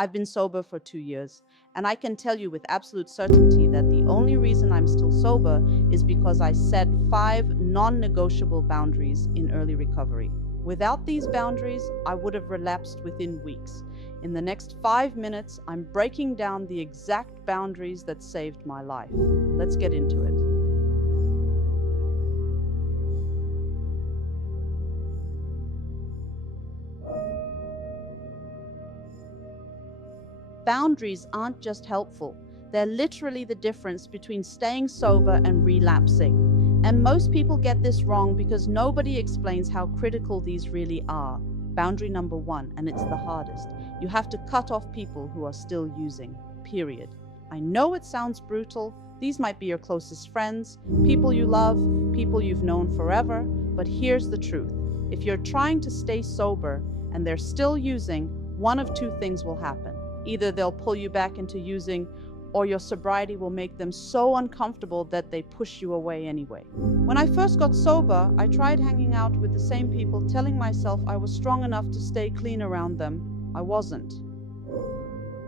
I've been sober for 2 years, and I can tell you with absolute certainty that the only reason I'm still sober is because I set 5 non-negotiable boundaries in early recovery. Without these boundaries, I would have relapsed within weeks. In the next 5 minutes, I'm breaking down the exact boundaries that saved my life. Let's get into it. Boundaries aren't just helpful, they're literally the difference between staying sober and relapsing. And most people get this wrong because nobody explains how critical these really are. Boundary number one, and it's the hardest. You have to cut off people who are still using, period. I know it sounds brutal. These might be your closest friends, people you love, people you've known forever, but here's the truth. If you're trying to stay sober and they're still using, one of two things will happen. Either they'll pull you back into using, or your sobriety will make them so uncomfortable that they push you away anyway. When I first got sober, I tried hanging out with the same people, telling myself I was strong enough to stay clean around them. I wasn't.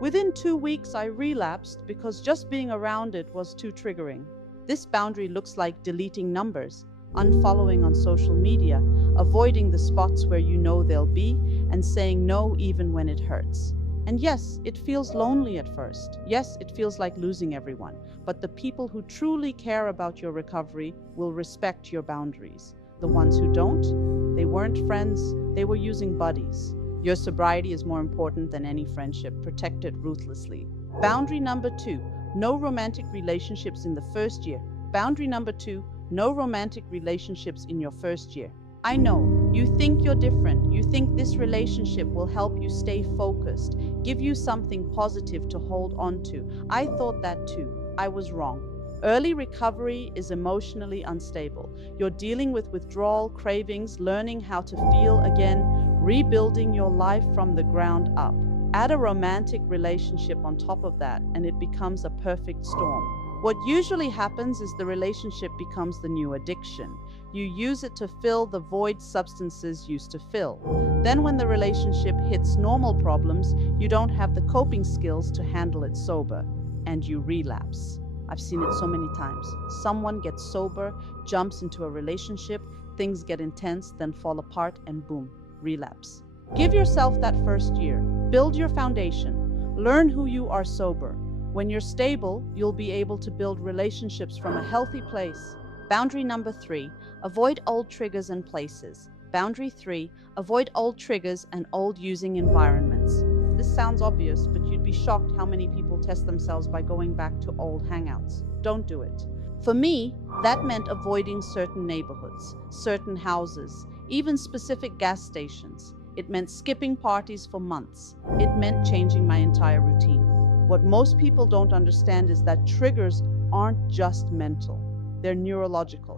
Within 2 weeks, I relapsed because just being around it was too triggering. This boundary looks like deleting numbers, unfollowing on social media, avoiding the spots where you know they'll be, and saying no even when it hurts. And yes, it feels lonely at first. Yes, it feels like losing everyone. But the people who truly care about your recovery will respect your boundaries. The ones who don't, they weren't friends, they were using buddies. Your sobriety is more important than any friendship. Protect it ruthlessly. Boundary number 2, no romantic relationships in the first year. Boundary number 2, no romantic relationships in your first year. I know, you think you're different. You think this relationship will help you stay focused, give you something positive to hold on to. I thought that too. I was wrong. Early recovery is emotionally unstable. You're dealing with withdrawal, cravings, learning how to feel again, rebuilding your life from the ground up. Add a romantic relationship on top of that, and it becomes a perfect storm. What usually happens is the relationship becomes the new addiction. You use it to fill the void substances used to fill. Then when the relationship hits normal problems, you don't have the coping skills to handle it sober, and you relapse. I've seen it so many times. Someone gets sober, jumps into a relationship, things get intense, then fall apart, and boom, relapse. Give yourself that first year. Build your foundation. Learn who you are sober. When you're stable, you'll be able to build relationships from a healthy place. Boundary number 3, avoid old triggers and places. Boundary 3, avoid old triggers and old using environments. This sounds obvious, but you'd be shocked how many people test themselves by going back to old hangouts. Don't do it. For me, that meant avoiding certain neighborhoods, certain houses, even specific gas stations. It meant skipping parties for months. It meant changing my entire routine. What most people don't understand is that triggers aren't just mental, they're neurological.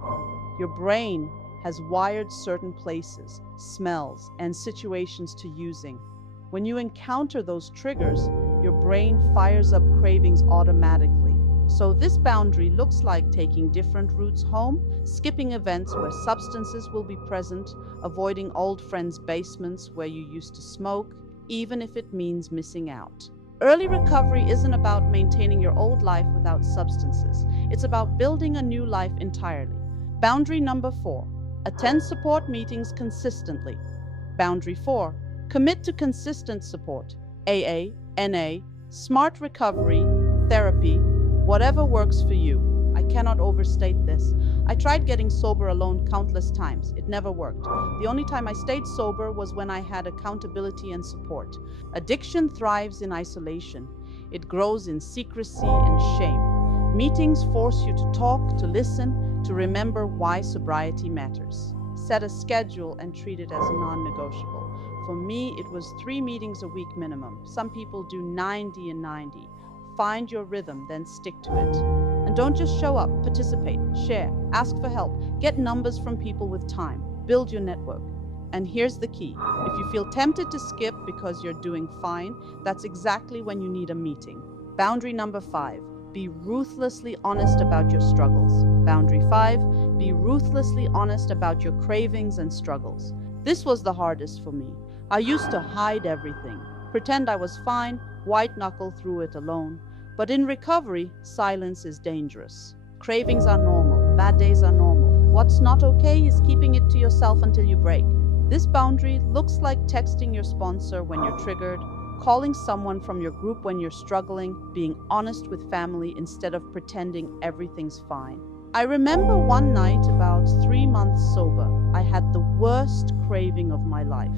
Your brain has wired certain places, smells, and situations to using. When you encounter those triggers, your brain fires up cravings automatically. So this boundary looks like taking different routes home, skipping events where substances will be present, avoiding old friends' basements where you used to smoke, even if it means missing out. Early recovery isn't about maintaining your old life without substances. It's about building a new life entirely. Boundary number 4, attend support meetings consistently. Boundary 4, commit to consistent support. AA, NA, smart recovery, therapy, whatever works for you. I cannot overstate this. I tried getting sober alone countless times. It never worked. The only time I stayed sober was when I had accountability and support. Addiction thrives in isolation. It grows in secrecy and shame. Meetings force you to talk, to listen, to remember why sobriety matters. Set a schedule and treat it as non-negotiable. For me, it was 3 meetings a week minimum. Some people do 90 and 90. Find your rhythm, then stick to it. And don't just show up, participate, share, ask for help, get numbers from people with time, build your network. And here's the key. If you feel tempted to skip because you're doing fine, that's exactly when you need a meeting. Boundary number 5, be ruthlessly honest about your struggles. Boundary 5, be ruthlessly honest about your cravings and struggles. This was the hardest for me. I used to hide everything. pretend I was fine, white knuckle through it alone. But in recovery, silence is dangerous. Cravings are normal, bad days are normal. What's not okay is keeping it to yourself until you break. This boundary looks like texting your sponsor when you're triggered, calling someone from your group when you're struggling, being honest with family instead of pretending everything's fine. I remember one night about 3 months sober, I had the worst craving of my life.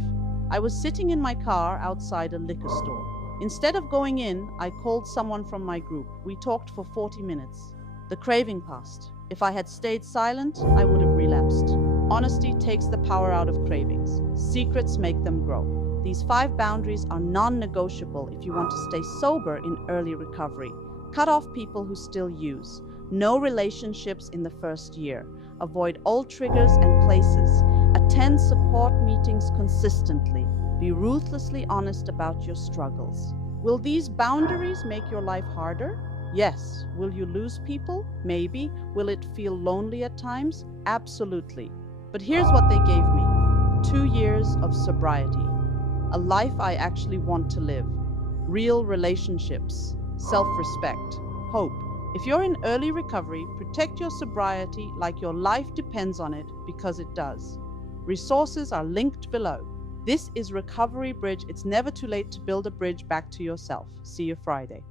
I was sitting in my car outside a liquor store. Instead of going in, I called someone from my group. We talked for 40 minutes. The craving passed. If I had stayed silent, I would have relapsed. Honesty takes the power out of cravings. Secrets make them grow. These 5 boundaries are non-negotiable if you want to stay sober in early recovery. Cut off people who still use. No relationships in the first year. Avoid old triggers and places. Attend support meetings consistently. Be ruthlessly honest about your struggles. Will these boundaries make your life harder? Yes. Will you lose people? Maybe. Will it feel lonely at times? Absolutely. But here's what they gave me. 2 years of sobriety. A life I actually want to live. Real relationships. Self-respect. Hope. If you're in early recovery, protect your sobriety like your life depends on it, because it does. Resources are linked below. This is Recovery Bridge. It's never too late to build a bridge back to yourself. See you Friday.